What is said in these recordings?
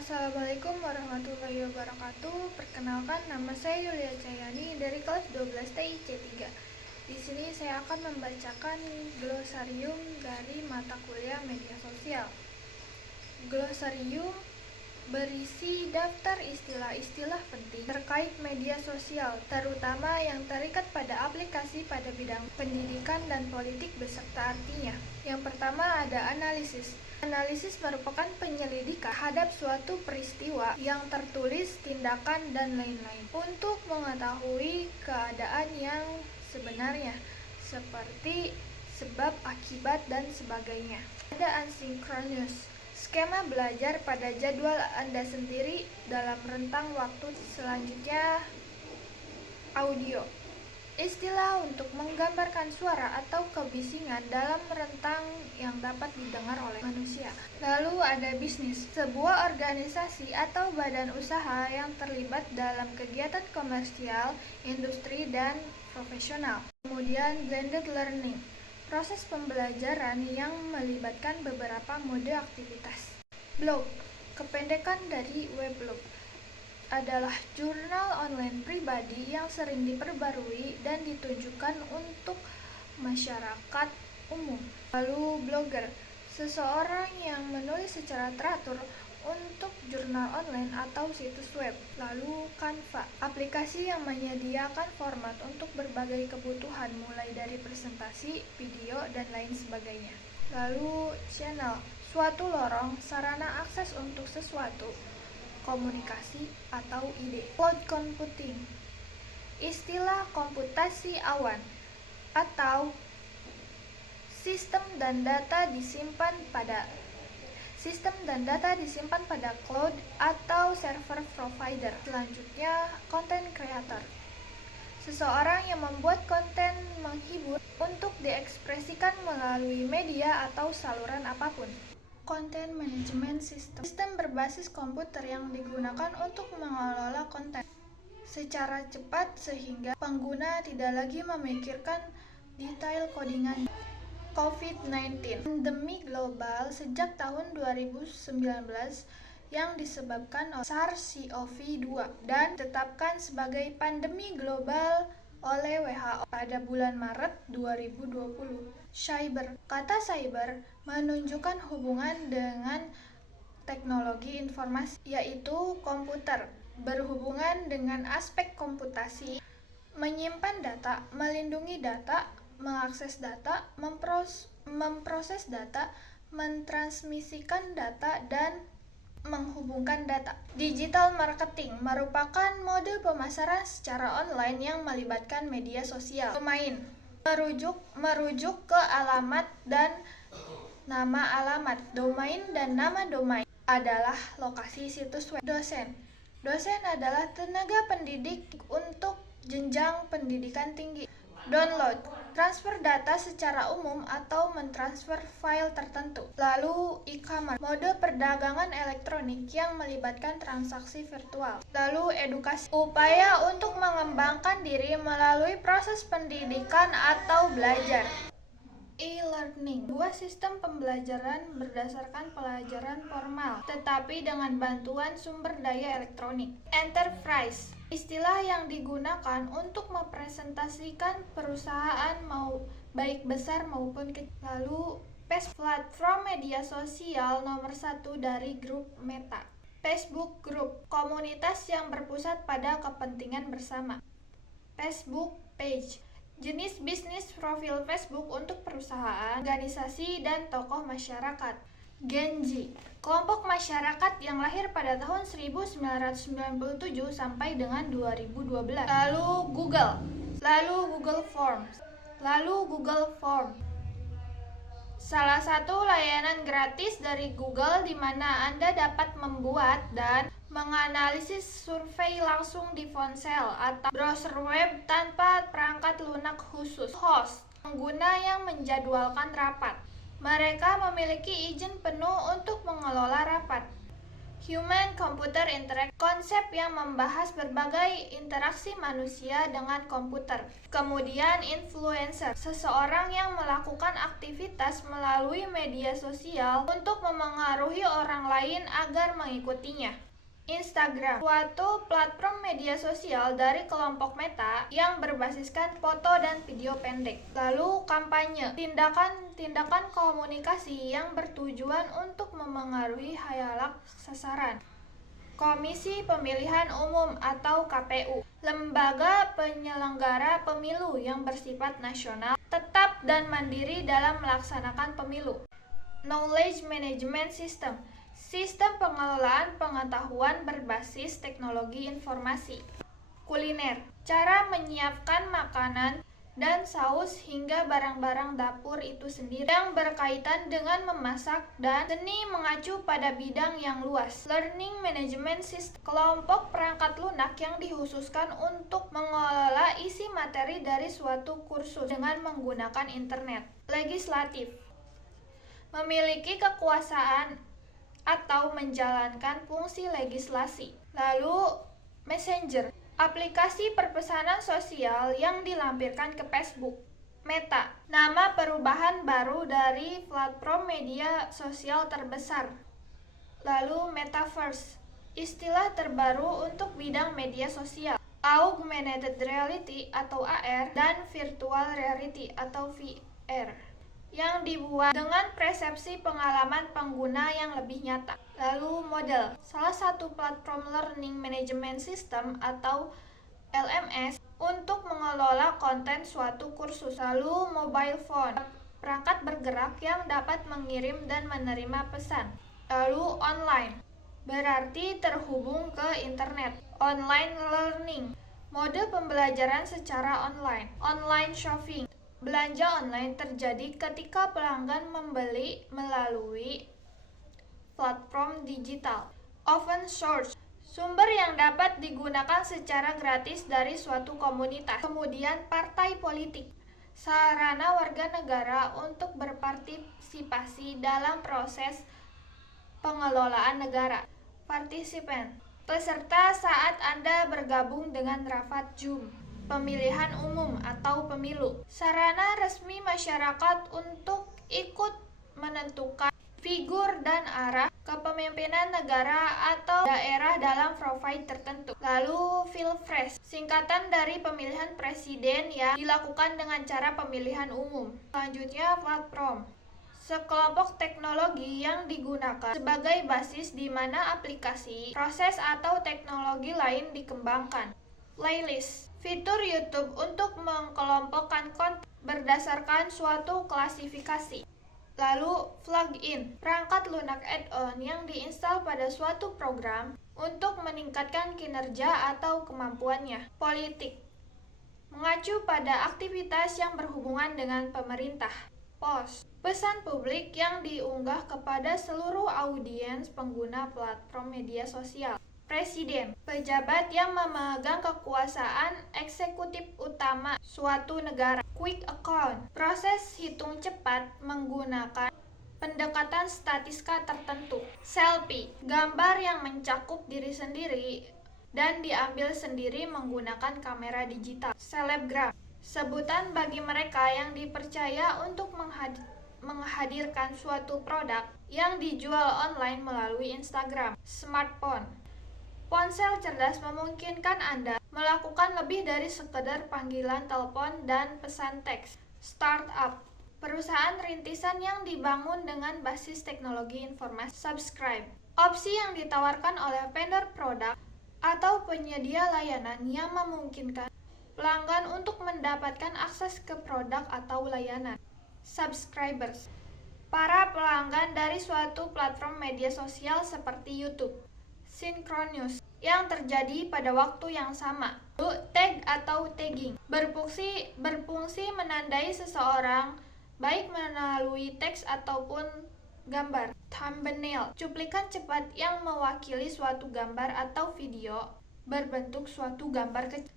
Assalamualaikum warahmatullahi wabarakatuh. Perkenalkan, nama saya Yulia Cayani dari kelas 12 TIC 3. Di sini saya akan membacakan glosarium dari mata kuliah media sosial. Glosarium berisi daftar istilah-istilah penting terkait media sosial, terutama yang terikat pada aplikasi pada bidang pendidikan dan politik beserta artinya. Yang pertama ada analisis. Analisis merupakan penyelidikan terhadap suatu peristiwa yang tertulis, tindakan, dan lain-lain untuk mengetahui keadaan yang sebenarnya, seperti sebab, akibat, dan sebagainya. Ada asinkronus. Skema belajar pada jadwal Anda sendiri dalam rentang waktu. Selanjutnya, audio. Istilah untuk menggambarkan suara atau kebisingan dalam rentang yang dapat didengar oleh manusia. Lalu ada bisnis, sebuah organisasi atau badan usaha yang terlibat dalam kegiatan komersial, industri, dan profesional. Kemudian blended learning, proses pembelajaran yang melibatkan beberapa mode aktivitas. Blog, kependekan dari weblog, adalah jurnal online pribadi yang sering diperbarui dan ditunjukkan untuk masyarakat umum. Lalu blogger, seseorang yang menulis secara teratur untuk jurnal online atau situs web. Lalu Canva, aplikasi yang menyediakan format untuk berbagai kebutuhan mulai dari presentasi, video, dan lain sebagainya. Lalu channel, suatu lorong, sarana akses untuk sesuatu, komunikasi, atau ide. Cloud computing, istilah komputasi awan atau sistem dan data disimpan pada cloud atau server provider. Selanjutnya, content creator, seseorang yang membuat konten menghibur untuk diekspresikan melalui media atau saluran apapun. Content management system, sistem berbasis komputer yang digunakan untuk mengelola konten secara cepat sehingga pengguna tidak lagi memikirkan detail codingan. COVID-19, pandemi global sejak tahun 2019 yang disebabkan oleh SARS-CoV-2 dan ditetapkan sebagai pandemi global oleh WHO pada bulan Maret 2020. Cyber, kata cyber menunjukkan hubungan dengan teknologi informasi, yaitu komputer, berhubungan dengan aspek komputasi, menyimpan data, melindungi data, mengakses data, memproses data, mentransmisikan data, dan menghubungkan data. Digital marketing merupakan mode pemasaran secara online yang melibatkan media sosial. Domain, merujuk ke alamat dan nama alamat. Domain dan nama domain adalah lokasi situs web. Dosen adalah tenaga pendidik untuk jenjang pendidikan tinggi. Download, transfer data secara umum atau mentransfer file tertentu. Lalu e-commerce, mode perdagangan elektronik yang melibatkan transaksi virtual. Lalu edukasi, upaya untuk mengembangkan diri melalui proses pendidikan atau belajar. E-learning, sebuah sistem pembelajaran berdasarkan pelajaran formal, tetapi dengan bantuan sumber daya elektronik. Enterprise, istilah yang digunakan untuk mempresentasikan perusahaan baik besar maupun kecil. Lalu platform media sosial nomor 1 dari grup Meta. Facebook Group, komunitas yang berpusat pada kepentingan bersama. Facebook Page, jenis bisnis profil Facebook untuk perusahaan, organisasi, dan tokoh masyarakat. Gen Z, kelompok masyarakat yang lahir pada tahun 1997 sampai dengan 2012. Lalu Google Forms, salah satu layanan gratis dari Google di mana Anda dapat membuat dan menganalisis survei langsung di ponsel atau browser web tanpa perangkat lunak khusus. Host, pengguna yang menjadwalkan rapat. Mereka memiliki izin penuh untuk mengelola rapat. Human-computer interaction, konsep yang membahas berbagai interaksi manusia dengan komputer. Kemudian influencer, seseorang yang melakukan aktivitas melalui media sosial untuk memengaruhi orang lain agar mengikutinya. Instagram, suatu platform media sosial dari kelompok Meta yang berbasiskan foto dan video pendek. Lalu kampanye, tindakan komunikasi yang bertujuan untuk memengaruhi khayal sasaran. Komisi Pemilihan Umum atau KPU, lembaga penyelenggara pemilu yang bersifat nasional, tetap dan mandiri dalam melaksanakan pemilu. Knowledge Management System, sistem pengelolaan pengetahuan berbasis teknologi informasi. Kuliner, cara menyiapkan makanan dan saus hingga barang-barang dapur itu sendiri yang berkaitan dengan memasak dan seni mengacu pada bidang yang luas. Learning Management System, kelompok perangkat lunak yang dikhususkan untuk mengelola isi materi dari suatu kursus dengan menggunakan internet. Legislatif, memiliki kekuasaan atau menjalankan fungsi legislasi. Lalu Messenger, aplikasi perpesanan sosial yang dilampirkan ke Facebook. Meta, nama perubahan baru dari platform media sosial terbesar. Lalu Metaverse, istilah terbaru untuk bidang media sosial. Augmented Reality atau AR dan Virtual Reality atau VR, yang dibuat dengan persepsi pengalaman pengguna yang lebih nyata. Lalu Moodle, salah satu platform learning management system atau LMS untuk mengelola konten suatu kursus. Lalu Mobile Phone, perangkat bergerak yang dapat mengirim dan menerima pesan. Lalu Online, berarti terhubung ke internet. Online Learning, mode pembelajaran secara online. Online Shopping, belanja online terjadi ketika pelanggan membeli melalui platform digital. Open source, sumber yang dapat digunakan secara gratis dari suatu komunitas. Kemudian partai politik, sarana warga negara untuk berpartisipasi dalam proses pengelolaan negara. Participant, peserta saat Anda bergabung dengan rapat Zoom. Pemilihan umum atau pemilu, sarana resmi masyarakat untuk ikut menentukan figur dan arah kepemimpinan negara atau daerah dalam profil tertentu. Lalu Pilpres, singkatan dari pemilihan presiden yang dilakukan dengan cara pemilihan umum. Selanjutnya platform, sekelompok teknologi yang digunakan sebagai basis di mana aplikasi, proses atau teknologi lain dikembangkan. Playlist, fitur YouTube untuk mengelompokkan konten berdasarkan suatu klasifikasi. Lalu plugin, perangkat lunak add-on yang diinstal pada suatu program untuk meningkatkan kinerja atau kemampuannya. Politik, mengacu pada aktivitas yang berhubungan dengan pemerintah. Post, pesan publik yang diunggah kepada seluruh audiens pengguna platform media sosial. Presiden, pejabat yang memegang kekuasaan eksekutif utama suatu negara. Quick account, proses hitung cepat menggunakan pendekatan statistika tertentu. Selfie, gambar yang mencakup diri sendiri dan diambil sendiri menggunakan kamera digital. Selebgram, sebutan bagi mereka yang dipercaya untuk menghadirkan suatu produk yang dijual online melalui Instagram. Smartphone, ponsel cerdas memungkinkan Anda melakukan lebih dari sekedar panggilan telepon dan pesan teks. Startup, perusahaan rintisan yang dibangun dengan basis teknologi informasi. Subscribe, opsi yang ditawarkan oleh vendor produk atau penyedia layanan yang memungkinkan pelanggan untuk mendapatkan akses ke produk atau layanan. Subscribers, para pelanggan dari suatu platform media sosial seperti YouTube. Synchronous, yang terjadi pada waktu yang sama. Tag atau tagging, berfungsi menandai seseorang baik melalui teks ataupun gambar. Thumbnail, cuplikan cepat yang mewakili suatu gambar atau video berbentuk suatu gambar kecil.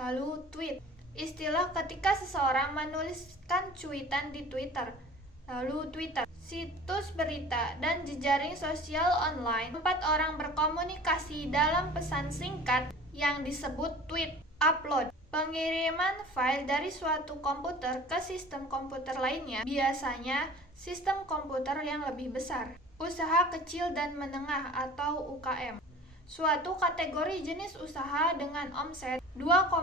Lalu tweet, istilah ketika seseorang menuliskan cuitan di Twitter. Lalu Twitter, situs berita, dan jejaring sosial online. Tempat orang berkomunikasi dalam pesan singkat yang disebut tweet. Upload. Pengiriman file dari suatu komputer ke sistem komputer lainnya, biasanya sistem komputer yang lebih besar. Usaha kecil dan menengah atau UKM. Suatu kategori jenis usaha dengan omset 2,5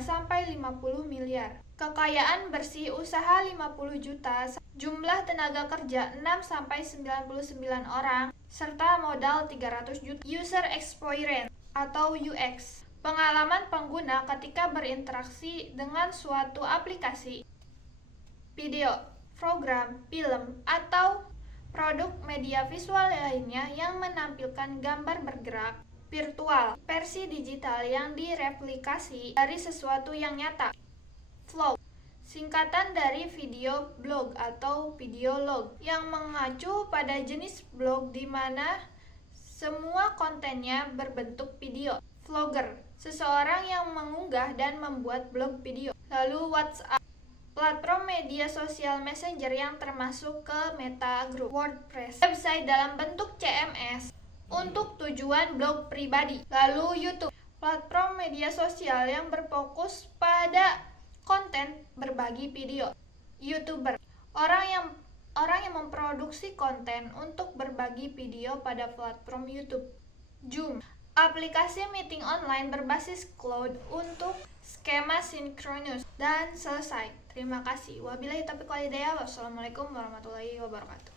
sampai 50 miliar. Kekayaan bersih usaha 50 juta, jumlah tenaga kerja 6 sampai 99 orang, serta modal 300 juta. User experience atau UX. Pengalaman pengguna ketika berinteraksi dengan suatu aplikasi, video, program, film, atau produk media visual lainnya yang menampilkan gambar bergerak, virtual, versi digital yang direplikasi dari sesuatu yang nyata. Vlog, singkatan dari video blog atau video log, yang mengacu pada jenis blog di mana semua kontennya berbentuk video. Vlogger, seseorang yang mengunggah dan membuat blog video. Lalu WhatsApp, platform media sosial messenger yang termasuk ke Meta Group. WordPress, website dalam bentuk CMS untuk tujuan blog pribadi. Lalu YouTube, platform media sosial yang berfokus pada konten berbagi video. YouTuber, orang yang memproduksi konten untuk berbagi video pada platform YouTube. Zoom, aplikasi meeting online berbasis cloud untuk skema sinkronus. Dan selesai. Terima kasih. Wabillahi taufiq wal hidayah. Wassalamualaikum warahmatullahi wabarakatuh.